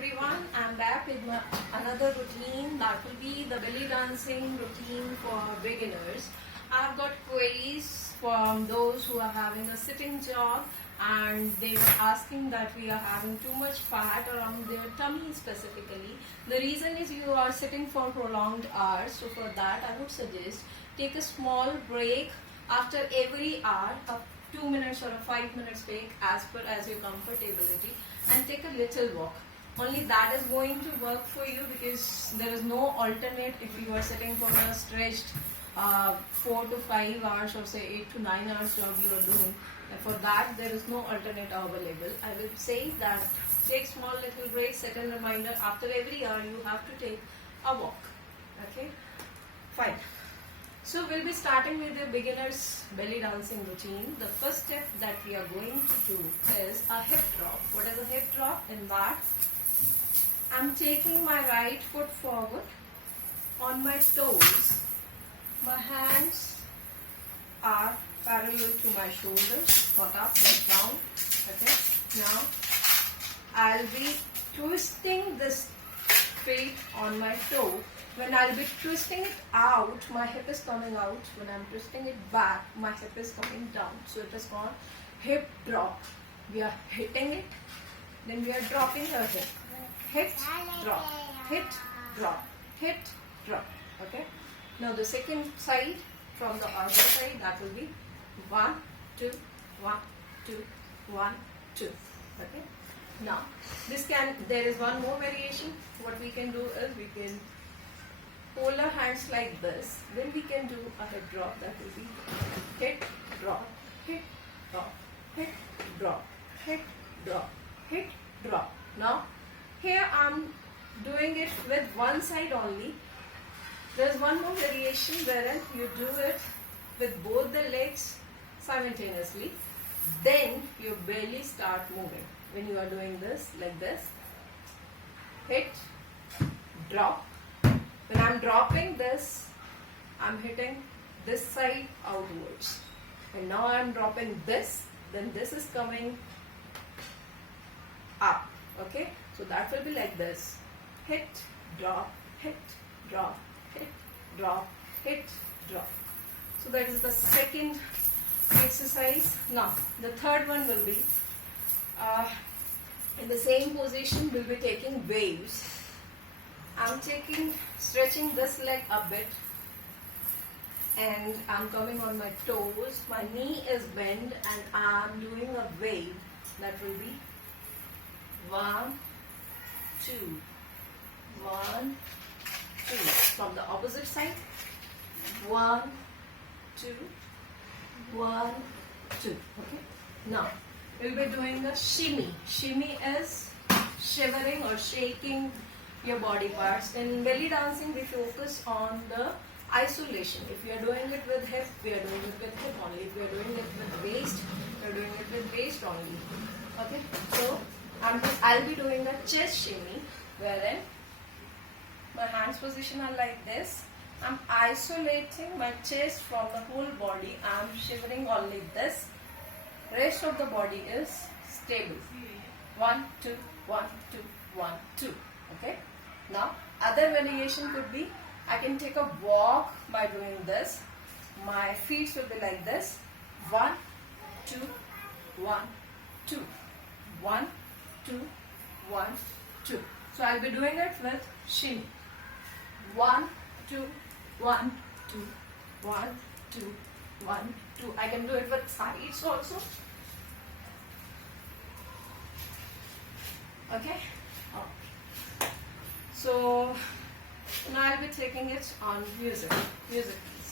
everyone, I'm back with another routine that will be the belly dancing routine for beginners. I've got queries from those who are having a sitting job and they were asking that we are having too much fat around their tummy specifically. The reason is you are sitting for prolonged hours, so for that I would suggest take a small break after every hour, a 2 minutes or a 5 minutes break as per as your comfortability, and take a little walk. Only that is going to work for you because there is no alternate if you are sitting for a stretched 4 to 5 hours or say 8 to 9 hours job you are doing. And for that there is no alternate available. I will say that take small little breaks, set a reminder after every hour you have to take a walk. Okay, fine. So we'll be starting with the beginner's belly dancing routine. The first step that we are going to do is a hip drop. What is a hip drop? In that, I'm taking my right foot forward on my toes. My hands are parallel to my shoulders, not up, not down. Okay. Now, I'll be twisting this feet on my toe. When I'll be twisting it out, my hip is coming out. When I'm twisting it back, my hip is coming down. So it is called hip drop. We are hitting it, then we are dropping our hip. Hit, drop, hit, drop, hit, drop. Okay. Now the second side from the other side, that will be 1, 2, 1, 2, 1, 2. Okay. Now there is one more variation. What we can do is we can hold our hands like this, then we can do a hip drop. That will be hit, drop, hit, drop, hit, drop, hit, drop, hit, drop. Now here I'm doing it with one side only. There's one more variation wherein you do it with both the legs simultaneously, then your belly start moving. When you are doing this like this, hit, drop. When I'm dropping this, I'm hitting this side outwards. And now I'm dropping this, then this is coming up. Okay? So that will be like this. Hit, drop, hit, drop, hit, drop, hit, drop. So that is the second exercise. Now, the third one will be, in the same position, we'll be taking waves. I'm stretching this leg a bit and I'm coming on my toes. My knee is bent and I'm doing a wave. That will be 1, 2, 1, 2. From the opposite side, 1, 2, 1, 2. Okay. Now we'll be doing a shimmy. Shimmy is shivering or shaking your body parts. In belly dancing, we focus on the isolation. If we are doing it with hip, we are doing it with hip only. If we are doing it with waist, we are doing it with waist only. Okay. So I'll be doing a chest shimmy, wherein my hands position are like this. I'm isolating my chest from the whole body. I'm shivering only this. Rest of the body is stable. 1, 2, 1, 2, 1, 2. Okay. Now other variation could be I can take a walk by doing this. My feet will be like this. 1, 2, 1, 2. 1, 2, 1, 2. So I'll be doing it with shimmy. 1, 2, 1, 2, 1, 2, 1, 2. I can do it with sides also. Okay. So now I'll be taking it on music. Music please.